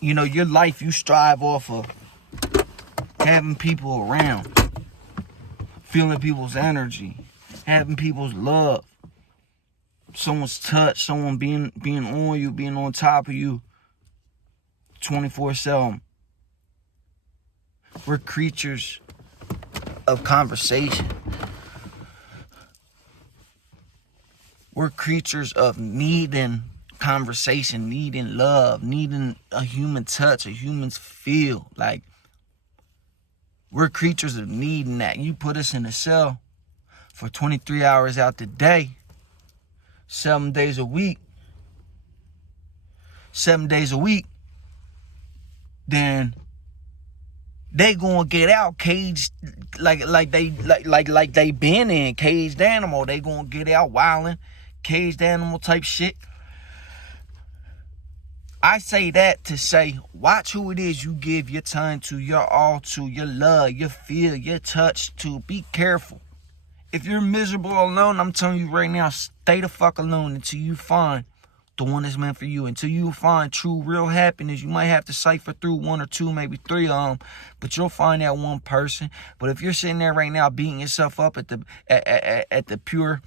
You know, your life, you strive off of having people around, feeling people's energy, having people's love, someone's touch, someone being on you, being on top of you 24/7. We're creatures of conversation. We're creatures of needing conversation, needing love, needing a human touch, a human's feel. Like, we're creatures of needing that. You put us in a cell for 23 hours out the day, 7 days a week, then they gonna get out caged like they been in caged animal. They gonna get out wilding, caged animal type shit. I say that to say, watch who it is you give your time to, your all to, your love, your feel, your touch to. Be careful. If you're miserable alone, I'm telling you right now, stay the fuck alone until you find the one that's meant for you. Until you find true, real happiness. You might have to cipher through one or two, maybe three of them, but you'll find that one person. But if you're sitting there right now beating yourself up at the pure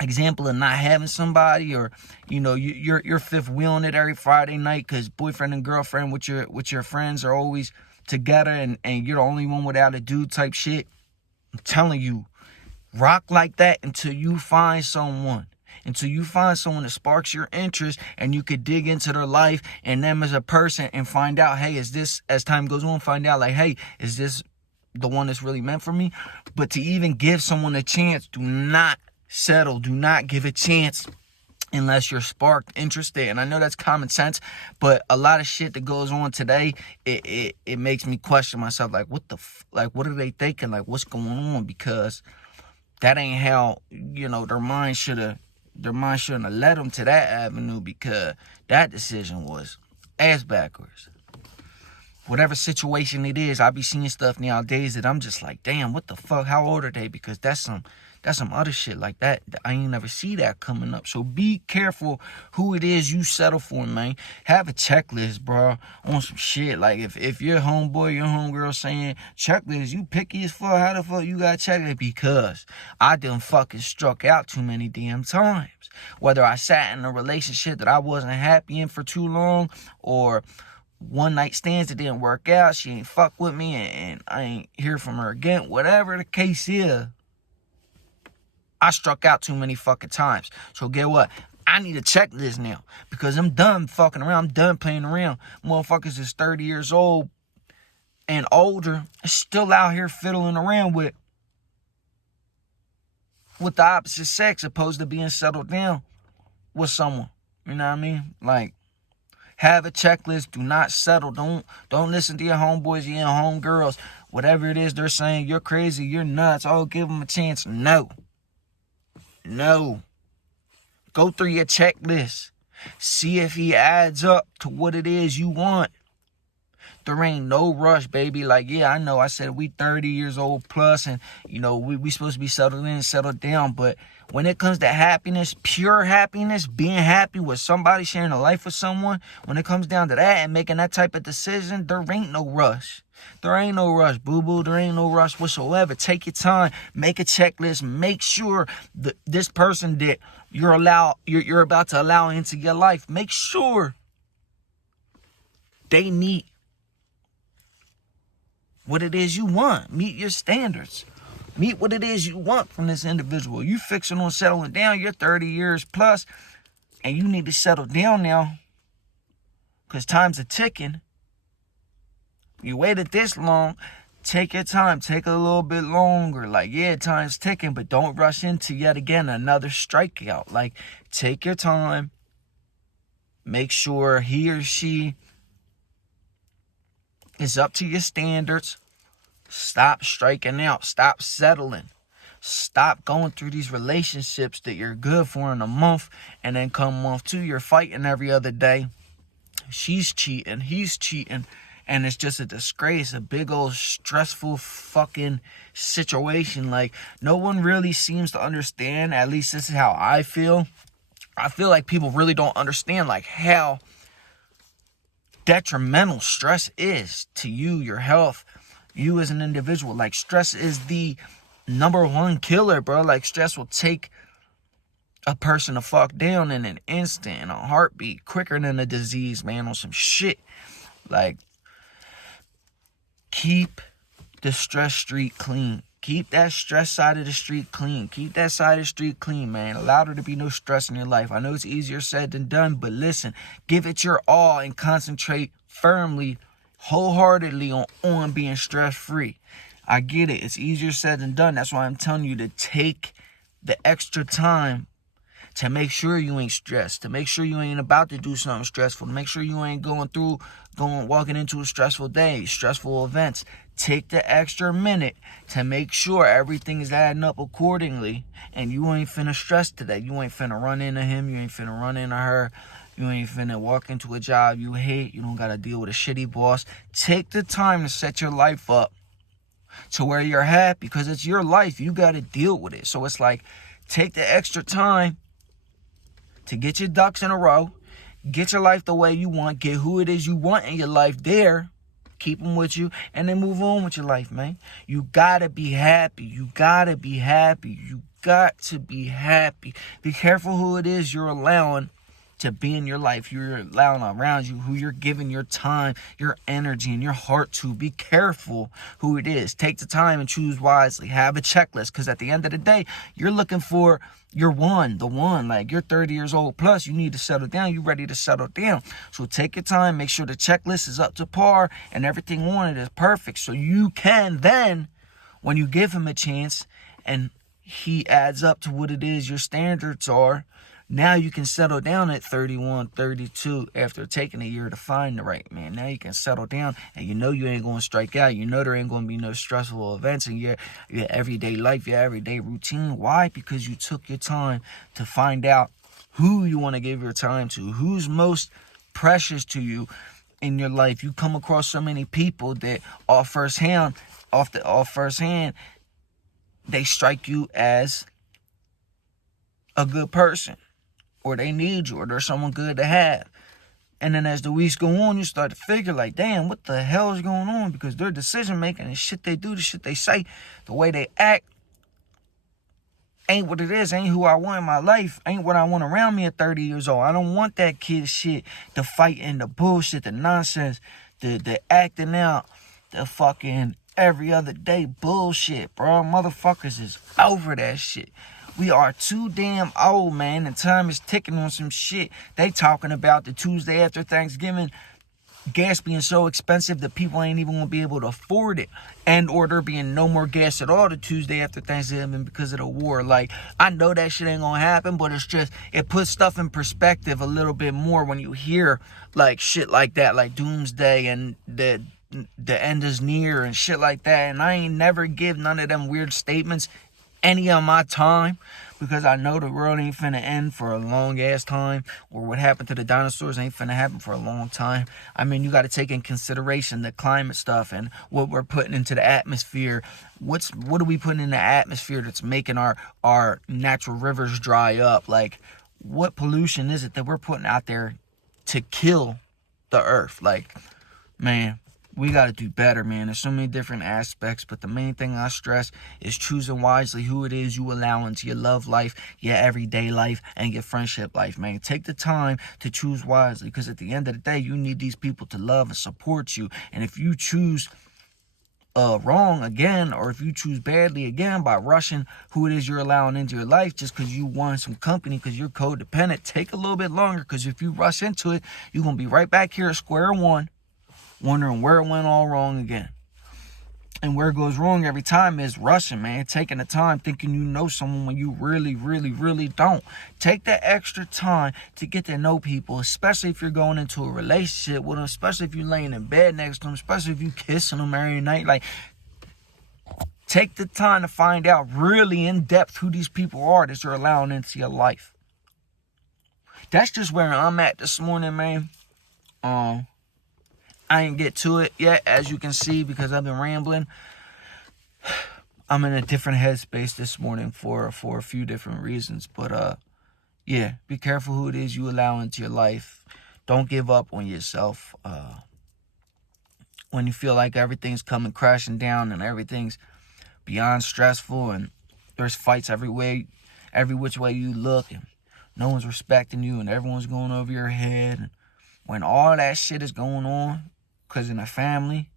example of not having somebody, or you know, you're fifth wheeling it every Friday night because boyfriend and girlfriend with your friends are always together, and you're the only one without a dude type shit, I'm telling you, rock like that until you find someone. Until you find someone that sparks your interest and you could dig into their life and them as a person and find out, hey, is this, as time goes on, find out like, hey, is this the one that's really meant for me? But to even give someone a chance, do not settle. Do not give a chance unless you're sparked, interested. And I know that's common sense, but a lot of shit that goes on today, it makes me question myself, like, what are they thinking? Like, what's going on? Because that ain't how, you know, their mind shouldn't have led them to that avenue, because that decision was ass backwards. Whatever situation it is, I be seeing stuff nowadays that I'm just like, damn, what the fuck? How old are they? Because that's some other shit like that. I ain't never see that coming up. So be careful who it is you settle for, man. Have a checklist, bro, on some shit. Like, if your homeboy, your homegirl saying checklist, you picky as fuck, how the fuck you got checklist? Because I done fucking struck out too many damn times. Whether I sat in a relationship that I wasn't happy in for too long, or one night stands that didn't work out, she ain't fuck with me, and I ain't hear from her again. Whatever the case is, I struck out too many fucking times. So get what? I need a checklist now, because I'm done fucking around. I'm done playing around. Motherfuckers is 30 years old and older, still out here fiddling around with the opposite sex, opposed to being settled down with someone. You know what I mean? Like, have a checklist. Do not settle. Don't listen to your homeboys, your homegirls. Whatever it is they're saying, you're crazy, you're nuts. Oh, give them a chance. No. Go through your checklist. See if he adds up to what it is you want. There ain't no rush, baby. Like, yeah, I know I said we 30 years old plus, and, you know, we supposed to be settled in, settled down. But when it comes to happiness, pure happiness, being happy with somebody, sharing a life with someone, when it comes down to that and making that type of decision, there ain't no rush. There ain't no rush, boo-boo. There ain't no rush whatsoever. Take your time. Make a checklist. Make sure that this person that you're about to allow into your life, make sure they meet what it is you want. Meet your standards. Meet what it is you want from this individual. You fixing on settling down. You're 30 years plus, and you need to settle down now, because time's a ticking. You waited this long, take your time. Take a little bit longer. Like, yeah, time's ticking, but don't rush into yet again another strikeout. Like, take your time. Make sure he or she is up to your standards. Stop striking out. Stop settling. Stop going through these relationships that you're good for in a month, and then come month two, you're fighting every other day. She's cheating. He's cheating. And it's just a disgrace, a big old stressful fucking situation. Like, no one really seems to understand, at least this is how I feel. I feel like people really don't understand, like, how detrimental stress is to you, your health, you as an individual. Like, stress is the #1 killer, bro. Like, stress will take a person to fuck down in an instant, in a heartbeat, quicker than a disease, man, on some shit. Like, keep the stress street clean. Keep that stress side of the street clean. Keep that side of the street clean, man. Allow there to be no stress in your life. I know it's easier said than done, but listen, give it your all and concentrate firmly, wholeheartedly on being stress-free. I get it. It's easier said than done. That's why I'm telling you to take the extra time to make sure you ain't stressed, to make sure you ain't about to do something stressful, to make sure you ain't walking into a stressful day, stressful events. Take the extra minute to make sure everything is adding up accordingly, and you ain't finna stress today. You ain't finna run into him, you ain't finna run into her, you ain't finna walk into a job you hate, you don't gotta deal with a shitty boss. Take the time to set your life up to where you're happy, because it's your life, you gotta deal with it. So it's like, take the extra time to get your ducks in a row, get your life the way you want, get who it is you want in your life there, keep them with you, and then move on with your life, man. You gotta be happy. You gotta be happy. You got to be happy. Be careful who it is you're allowing to be in your life, you're allowing around you, who you're giving your time, your energy, and your heart to. Be careful who it is. Take the time and choose wisely. Have a checklist, because at the end of the day, you're looking for the one. Like, you're 30 years old plus, you need to settle down. You ready to settle down. So take your time, make sure the checklist is up to par and everything on it is perfect. So you can then, when you give him a chance and he adds up to what it is your standards are, now you can settle down at 31, 32 after taking a year to find the right man. Now you can settle down, and you know you ain't going to strike out. You know there ain't going to be no stressful events in your everyday life, your everyday routine. Why? Because you took your time to find out who you want to give your time to, who's most precious to you in your life. You come across so many people that off first hand, they strike you as a good person, or they need you, or they're someone good to have. And then as the weeks go on, you start to figure like, damn, what the hell is going on? Because their decision making and shit they do, the shit they say, the way they act, ain't what it is, ain't who I want in my life, ain't what I want around me at 30 years old. I don't want that kid shit, the fighting, the bullshit, the nonsense, the acting out, the fucking every other day bullshit, bro. Motherfuckers is over that shit. We are too damn old, man, and time is ticking on some shit. They talking about the Tuesday after Thanksgiving, gas being so expensive that people ain't even gonna be able to afford it, and or there being no more gas at all the Tuesday after Thanksgiving because of the war. Like, I know that shit ain't gonna happen, but it's just, it puts stuff in perspective a little bit more when you hear like shit like that, like Doomsday and the end is near and shit like that. And I ain't never give none of them weird statements any of my time, because I know the world ain't finna end for a long ass time, or what happened to the dinosaurs ain't finna happen for a long time. I mean, you got to take in consideration the climate stuff and what we're putting into the atmosphere. What are we putting in the atmosphere that's making our natural rivers dry up? Like, what pollution is it that we're putting out there to kill the earth? Like, man, we got to do better, man. There's so many different aspects, but the main thing I stress is choosing wisely who it is you allow into your love life, your everyday life, and your friendship life, man. Take the time to choose wisely, because at the end of the day, you need these people to love and support you. And if you choose wrong again, or if you choose badly again by rushing who it is you're allowing into your life just because you want some company, because you're codependent, take a little bit longer, because if you rush into it, you're going to be right back here at square one, wondering where it went all wrong again. And where it goes wrong every time is rushing, man. Taking the time thinking you know someone when you really, really, really don't. Take that extra time to get to know people, especially if you're going into a relationship with them, especially if you're laying in bed next to them, especially if you kissing them every night. Like, take the time to find out really in depth who these people are that you're allowing into your life. That's just where I'm at this morning, man. I ain't get to it yet, as you can see, because I've been rambling. I'm in a different headspace this morning for a few different reasons. But, yeah, be careful who it is you allow into your life. Don't give up on yourself. When you feel like everything's coming crashing down and everything's beyond stressful and there's fights everywhere, every which way you look, and no one's respecting you and everyone's going over your head. And when all that shit is going on, because in a family,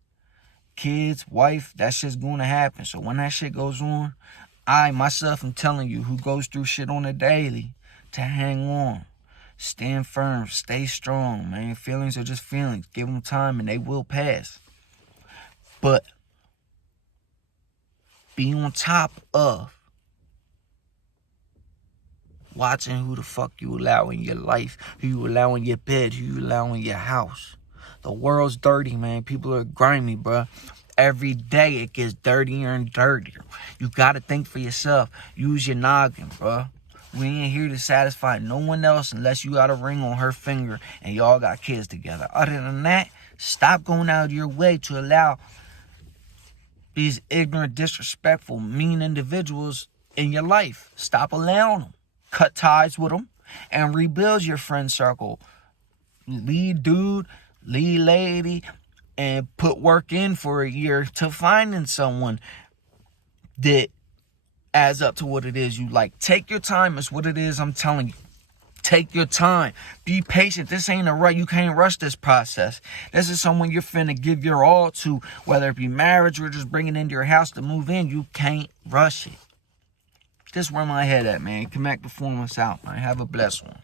kids, wife, that shit's going to happen. So when that shit goes on, I myself am telling you, who goes through shit on a daily, to hang on. Stand firm. Stay strong, man. Feelings are just feelings. Give them time and they will pass. But be on top of watching who the fuck you allow in your life, who you allow in your bed, who you allow in your house. The world's dirty, man. People are grimy, bro. Every day it gets dirtier and dirtier. You got to think for yourself. Use your noggin, bro. We ain't here to satisfy no one else unless you got a ring on her finger and y'all got kids together. Other than that, stop going out of your way to allow these ignorant, disrespectful, mean individuals in your life. Stop allowing them. Cut ties with them and rebuild your friend circle. Lead dude, lead lady, and put work in for a year to finding someone that adds up to what it is you like. Take your time. It's what it is, I'm telling you. Take your time. Be patient. This ain't a right. You can't rush this process. This is someone you're finna give your all to, whether it be marriage or just bringing into your house to move in. You can't rush it. Just where my head at, man. Connect Performance out, man. Have a blessed one.